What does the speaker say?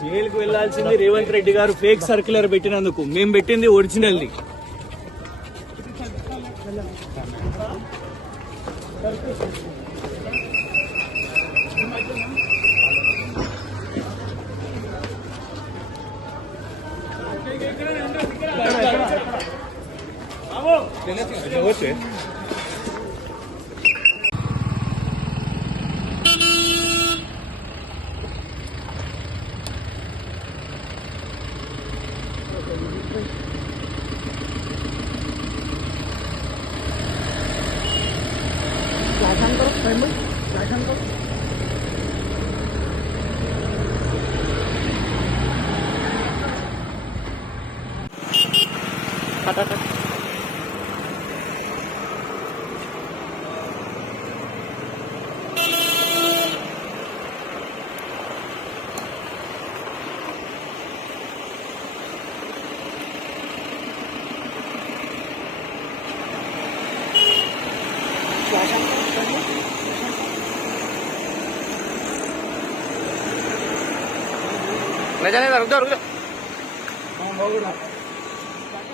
జైలుకు వెళ్ళాల్సింది రేవంత్ రెడ్డి గారు ఫేక్ సర్క్యులర్ పెట్టినందుకు. మేము పెట్టింది ఒరిజినల్ది. lại không ha ha. Nggak jalan, nggak